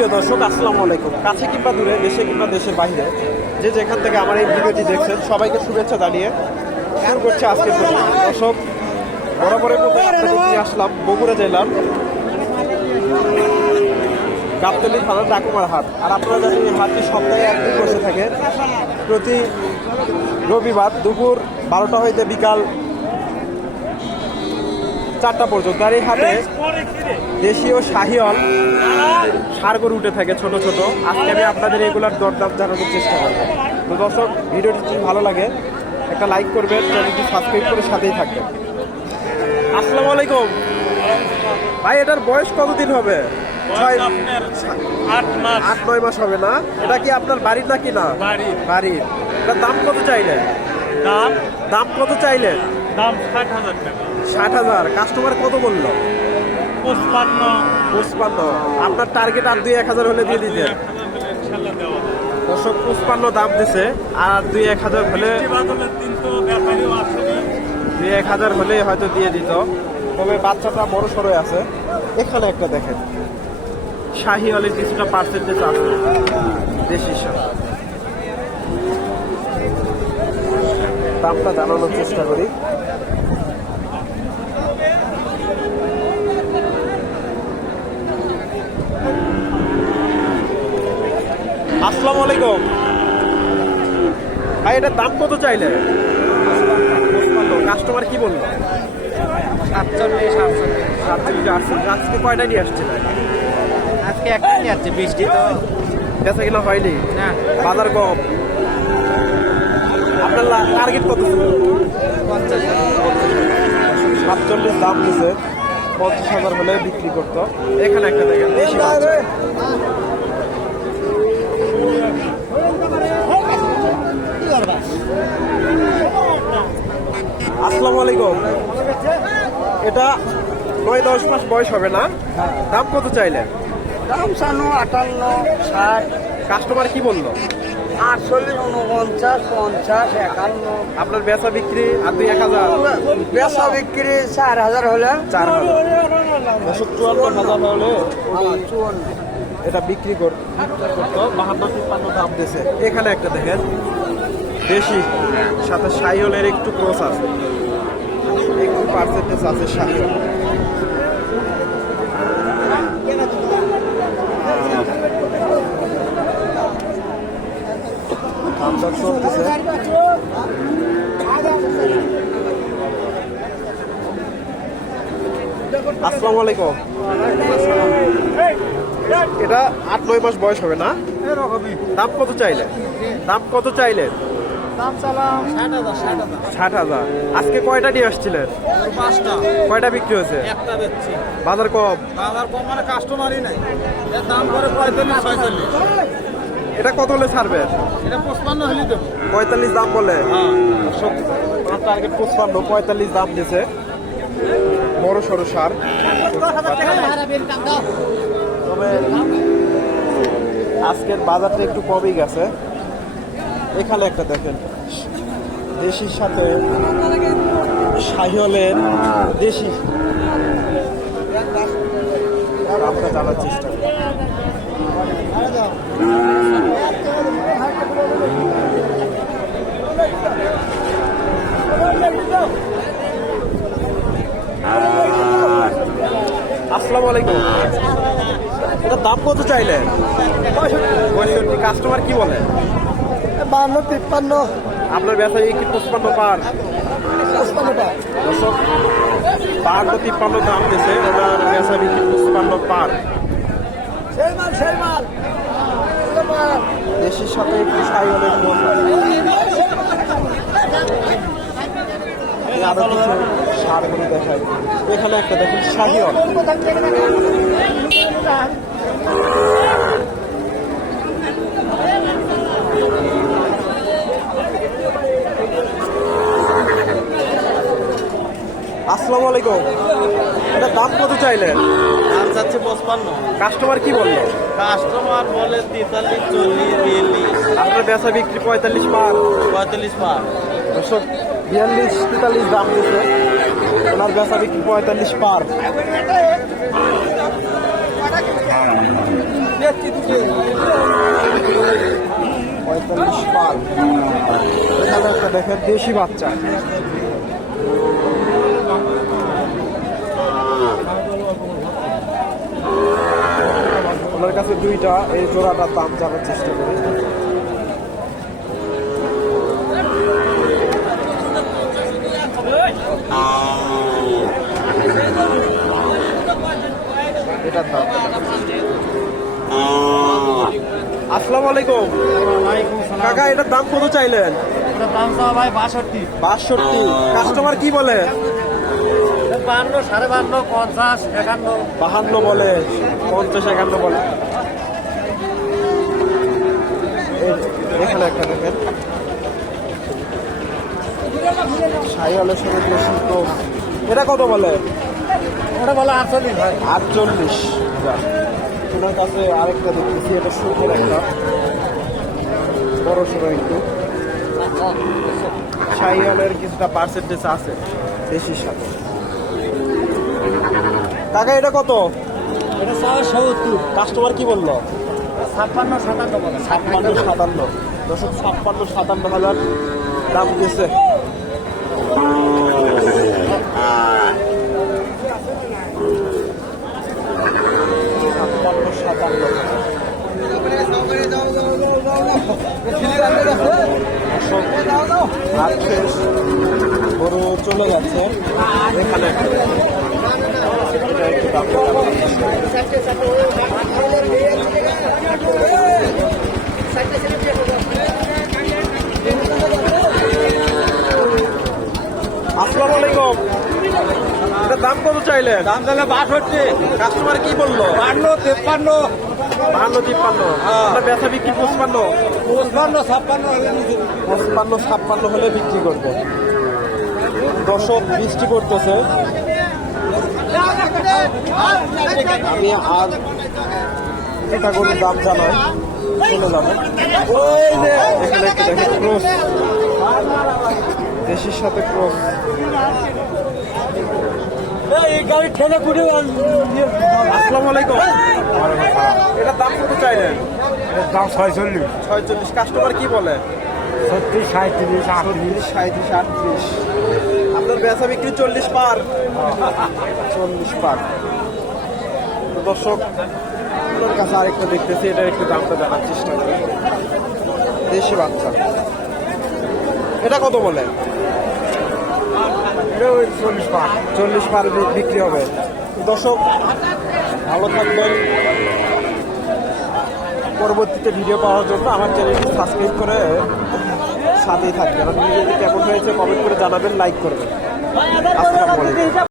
সুপ্রিয় দর্শক, আসসালামু আলাইকুম। কাছে কিংবা দূরে, দেশে কিংবা দেশের বাইরে, যে যেখান থেকে আমার এই ভিডিওটি দেখছেন, সবাইকে শুভেচ্ছা জানিয়ে শুরু করছে আজকের দর্শক, বরাবরের নিয়ে আসলাম বগুড়া জেলার গাবতলি থানার ডাকুমার হাট। আর আপনারা জানেন, এই হাটটি সপ্তাহে একদিন বসে থাকে। প্রতি রবিবার দুপুর বারোটা হইতে বিকাল চারটা পর্যন্ত। আর এই হাটে দেশীয় শাহিওয়াল। সার গরু উঠে থাকে ছোট ছোট। আজকে আমি আপনাদের এগুলার দরদাম জানানোর চেষ্টা করব। তো দর্শক ভিডিওটি যদি ভালো লাগে একটা লাইক করবেন চ্যানেলটি সাবস্ক্রাইব করে সাথেই থাকবেন। আসসালামু আলাইকুম। ভাই এটার বয়স কতদিন হবে? আট নয় মাস হবে না? এটা কি আপনার বাড়ির নাকি না? বাড়ির। বাড়ির। এটার দাম কত চাইলেন? দাম? দাম কত চাইলেন? দাম ষাট হাজার টাকা। ষাট হাজার। কাস্টমার কত বলল? পঁচপান্ন। পুষ্পান্ন আপনার টার্গেট আর দুই এক হাজার হলে দিয়ে দিতে দর্শক পুষ্পান্ন দাম দিছে আর দুই এক হাজার হলে দুই এক হাজার হলে হয়তো দিয়ে দিত। তবে বাচ্চাটা বড় সড়ো আছে। এখানে একটা দেখেন। শাহি হলের কিছুটা পার্সেন্টেজ আছে। দেশি সার দামটা জানানোর চেষ্টা করি। আসসালামু আলাইকুম। ভাই এটার দাম কত চাইলে? কাস্টমার কি বলল? সাতচল্লিশ সাতচল্লিশ। সাতচল্লিশ আটচল্লিশ। আজকে কয়টা নিয়ে আসছে আজকে একটা নিয়ে যাচ্ছে বৃষ্টি তো। বেচা কিনা হয়নি? না। বাজার কম? আপনার টার্গেট কত? ছিল সাতচল্লিশ দাম দিছে পঞ্চাশ হাজার হলে বিক্রি করতো। এখানে একটা দেখেন দেশি আসসালামু আলাইকুম। এটা নয় দশ মাস বয়স হবে না? দাম কত চাইলেন? দাম সানো আটান্ন ষাট। কাস্টমার কি বলল? আটচল্লিশ উনপঞ্চাশ পঞ্চাশ একান্ন। আপনার বেচা বিক্রি আর দুই এক হাজার? বেচা বিক্রি চার হাজার হলে। চার হাজার। দুশো চুয়ান্ন হাজার হলে চুয়ান্ন। এটা বিক্রি কর করতো বাহান্ন তিপ্পান্ন দাম দিয়েছে এখানে একটা দেখেন। বেশি। সাথে সাইহলের একটু ক্রস আছে। একটু পার্সেন্টেজ আছে সাইহল দামটা চলতেছে আসসালামু আলাইকুম। এটা আট নয় মাস বয়স হবে না? দাম কত চাইলে? দাম কত চাইলে? ষাট হাজার। আজকে কয়টা নিয়ে আসছিলেন? কয়টা বিক্রি হয়েছে? বাজার কম? বাজার কম মানে কাস্টমারই নাই। দাম করে পঁয়তাল্লিশ, ছয়চল্লিশ। এটা কত হলে ছাড়বে? এটা পঁচপান্ন হলে দেবো। পঁয়তাল্লিশ দাম বলে। টার্গেট পঁচপান্ন পঁয়তাল্লিশ দাম দিয়েছে। বড় সড়ো সার। তবে আজকের বাজারটা একটু কমই গেছে। এখানে একটা দেখেন। দেশির সাথে শাহিওলের দেশি। দামটা জানার চেষ্টা করি আসসালামু আলাইকুম। দাম কত চাইলেন পঁয়ষট্টি। কাস্টমার কি বলে? বান্ন তিপ্পান্ন। আপনার ব্যবসায়ী কি পঁচপান্ন পার? পঁচপান্নটা দর্শক বাহান্ন তিপ্পান্ন দাম দিয়েছে ওনার ব্যবসা বিক্রি পঁচপান্ন পার। সেই মাল সেই মাল। দেশের সাথে একটু সাইওয়ালের আরও কিছু সারগুলো দেখায় এখানে একটা দেখুন শাহিওয়াল আসসালামু আলাইকুম। এটা দাম কত চাইলেন? দাম যাচ্ছে পঁচপান্ন। কাস্টমার কি বলল? কাস্টমার বলে তেতাল্লিশ চল্লিশ বিয়াল্লিশ। আপনার বেচা বিক্রি পঁয়তাল্লিশ পার। পঁয়তাল্লিশ পার। বিয়াল্লিশ তেতাল্লিশ দাম দিচ্ছে ওনার বেচা বিক্রি পঁয়তাল্লিশ পার। পঁয়তাল্লিশ পার। এখানে একটা দেখেন, দেশি বাচ্চা। ওনার কাছে দুইটা, এই জোড়াটার দাম জানার চেষ্টা করি। আলাইকুম। কাকা এটার দাম কত চাইলেন? দাম চাওয়া ভাই বাষট্টি। বাষট্টি। কাস্টমার কি বলে? বান্ন সাড়ে পঞ্চাশ একান্ন। বাহান্ন বলে। পঞ্চাশ একান্ন বলে। এখানে একটা দেখেন। সাইওয়ালের সঙ্গে দেশি তো এটা কত বলে? ওটা বলে আটচল্লিশ ভাই। আটচল্লিশ। ওনার কাছে আরেকটা দেখতেছি এটা সুন্দর একটা। বড় সড়ো একটু। সাইওয়ালের কিছুটা পার্সেন্টেজ আছে। দেশির সাথে টাকা এটা কত? এটা চাওয়া সত্তর। কাস্টমার কি বলল? ছাপ্পান্ন সাতান্ন বলে। ছাপ্পান্ন সাতান্ন। দশক ছাপ্পান্ন সাতান্ন হাজার দাম দিয়েছে। ছাপ্পান্ন সাতান্ন। শেষ গরু চলে যাচ্ছে এখানে। আসসালামু আলাইকুম। দাম কত চাইলে দাম তাহলে বাষট্টি। কাস্টমার কি বলল? বান্ন তেপ্পান্ন। বাহান্ন তিপ্পান্ন। আমরা বেচা বিক্রি পঁচপান্ন। পঁচপান্ন ছাপ্পান্ন পঁচপান্ন ছাপ্পান্ন হলে বিক্রি করবে। দশক বৃষ্টি করতেছে আমি আজ এটা গরুর দাম জানাই। চলে যাব। এখানে একটু দেখেন ক্রস। দেশির সাথে ক্রস। আসসালামু আলাইকুম। এটার দাম কত চাইলেন? দাম ছয়চল্লিশ। ছয়চল্লিশ। কাস্টমার কি বলে? ছত্রিশ সাঁত্রিশ চল্লিশ সাঁত্রিশ আটত্রিশ। আপনার বেচা বিক্রি চল্লিশ পার। চল্লিশ পার। দর্শক আপনার কাছে আরেকটা দেখতেছি এটার একটু দামটা জানার চেষ্টা করি। দেশি বাচ্চা। এটা কত বলে? চল্লিশ পার। চল্লিশ পার বিক্রি হবে। দর্শক, ভালো থাকবেন। পরবর্তীতে ভিডিও পাওয়ার জন্য আমার চ্যানেলটি সাবস্ক্রাইব করে সাথেই থাকবেন। আর ভিডিওটি কেমন হয়েছে কমেন্ট করে জানাবেন লাইক করবেন। আসসালামু আলাইকুম